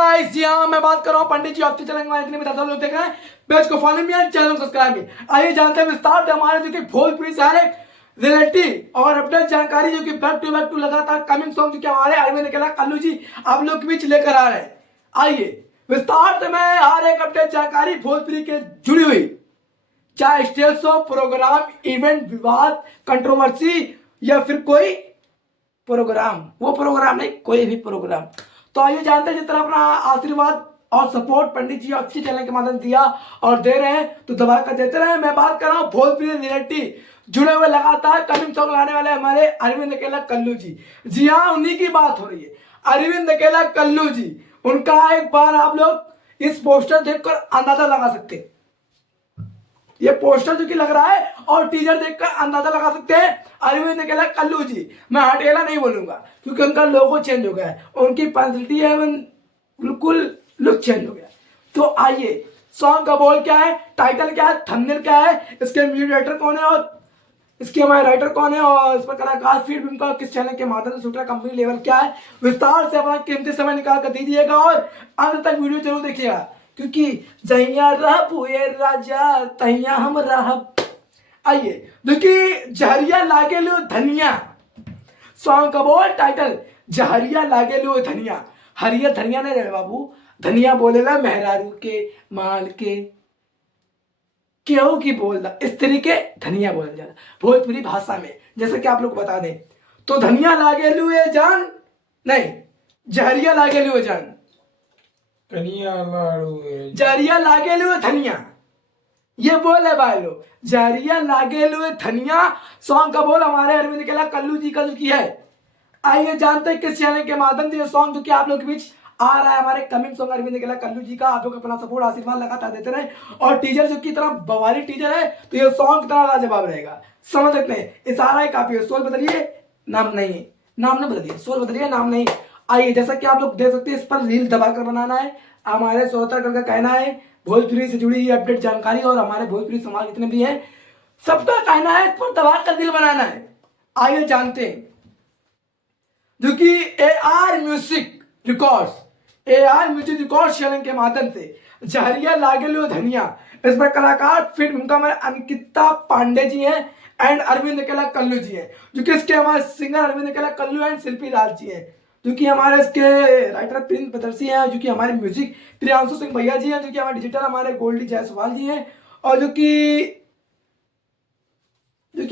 Guys, जी हाँ, मैं बात कर रहा हूँ पंडित जी ऑफिस चैनल में। इतने में 10 लोग देख रहे हैं। पेज को फॉलो भी एंड चैनल को सब्सक्राइब भी। आइए जानते हैं विस्तार से हमारे जो कि भोजपुरी से हर एक रिलेटिव और अपडेट जानकारी जो कि बैक टू लगातार कमिंग सॉन्ग जो कि हमारे अरविंद अकेला कल्लू जी आप लोग के बीच लेकर आ रहे हैं। आइए विस्तार से मैं हर एक अपडेट जानकारी भोजपुरी के जुड़ी हुई, चाहे स्टेज शो, प्रोग्राम, इवेंट, विवाद, कंट्रोवर्सी या फिर कोई प्रोग्राम, वो प्रोग्राम नहीं, कोई भी प्रोग्राम। तो आइए जानते हैं, जिस तरह अपना आशीर्वाद और सपोर्ट पंडित जी अच्छी चैनल के माध्यम दिया और दे रहे हैं, तो दबा कर देते रहे। मैं बात कर रहा हूँ भोजपुरी रिलेटिव जुड़े हुए लगातार कमिंग सॉन्ग लाने वाले हमारे अरविंद अकेला कल्लू जी। जी हाँ, उन्हीं की बात हो रही है, अरविंद अकेला कल्लू जी। उनका एक बार आप लोग इस पोस्टर देखकर अंदाजा लगा सकते हैं, ये पोस्टर जो कि लग रहा है और टीजर देखकर अंदाजा लगा सकते हैं अरविंद अकेला कल्लू जी। मैं हटेला नहीं बोलूंगा क्योंकि उनका लोगो चेंज हो गया है, उनकी पर्सनैलिटी है बिल्कुल लुक चेंज हो गया। तो आइए, सॉन्ग का बोल क्या है, टाइटल क्या है, थंबनेल क्या है, इसके म्यूजिक डायरेक्टर कौन है और इसके हमारे राइटर कौन है और इस पर कलाकार फीड उनका किस चैनल के माध्यम से शूट है, कंपनी लेवल क्या है, विस्तार से अपना कीमती समय निकाल कर दीजिएगा और अंत तक वीडियो जरूर देखिएगा, क्योंकि जहिया रह पुए राजा तहिया हम रह। आइए, देखिए, जहरिया लागे लो धनिया, सॉन्ग का बोल टाइटल जहरिया लागे लो धनिया। हरिया धनिया नहीं रहे बाबू, धनिया बोलेला मेहरारू के माल के केहू की बोल इस तरीके धनिया बोला जाता भोजपुरी भाषा में। जैसे कि आप लोग बता दें, तो धनिया लागे लुए जान नहीं, जहरिया लागे लुए जान, जहरिया लागे लुए धनिया, ये बोल है भाई लोग, जहरिया लागे लुए धनिया। सॉन्ग का बोल हमारे अरविंद अकेला कल्लू जी का जो की है। आइए जानते हैं किस चैनल के माध्यम से ये सॉन्ग जो कि आप लोग के बीच आ रहा है, हमारे कमिंग सॉन्ग अरविंद अकेला कल्लू जी का। आप लोग अपना सपोर्ट आशीर्वाद लगातार देते रहे और टीजर जो की तरह बवाली टीजर है, तो ये सॉन्ग की तरह लाजवाब रहेगा। समझ सकते हैं, इशारा है काफी है, सोच बदलिए नाम नहीं, नाम नहीं बदलिए, सोच बदलिए नाम नहीं। आइए, जैसा कि आप लोग देख सकते हैं, इस पर रील दबाकर बनाना है। हमारे श्रोतागण का कहना है भोजपुरी से जुड़ी अपडेट जानकारी और हमारे भोजपुरी समाज जितने भी हैं सबका कहना है इस पर दबाकर रील बनाना है। आइए जानते हैं, जो कि AR म्यूजिक रिकॉर्ड्स चैनल के माध्यम से जहरिया लागेलो धनिया, इस पर कलाकार फिल्म उनका हमारे अंकिता पांडे जी हैं एंड अरविंद अकेला कल्लू जी हैं, जो कि इसके हमारे सिंगर अरविंद अकेला कल्लू एंड शिल्पी राज जी हैं, जो कि हमारे इसके राइटर प्रिंस बदरसी हैं, जो कि हमारे म्यूजिक प्रियांशु सिंह भैया जी हैं, जो कि हमारे डिजिटल हमारे गोल्डी जायसवाल जी हैं, और जो कि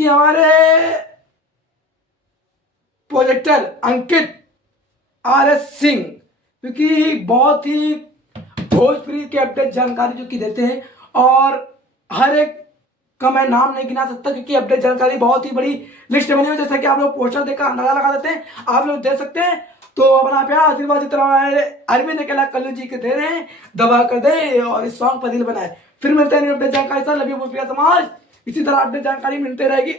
हमारे प्रोजेक्टर अंकित RS सिंह, क्योंकि बहुत ही भोजपुरी के अपडेट जानकारी जो कि देते हैं और हर एक का मैं नाम नहीं गिना सकता क्योंकि अपडेट जानकारी बहुत ही बड़ी लिस्ट बनी हुई है। जैसा कि आप लोग पोस्टर देखकर अंदाजा लगा देते हैं, आप लोग दे सकते हैं। तो अपना प्यार आशीर्वाद जितना हमारे अरविंद अकेला कल्लू जी के दे रहे हैं, दबा कर दे और इस सॉन्ग पर दिल बनाए। फिर मिलते हैं अपडेट जानकारी, सर लव यू भोजपुरी समाज। इसी तरह अपडेट जानकारी मिलते रहेगी।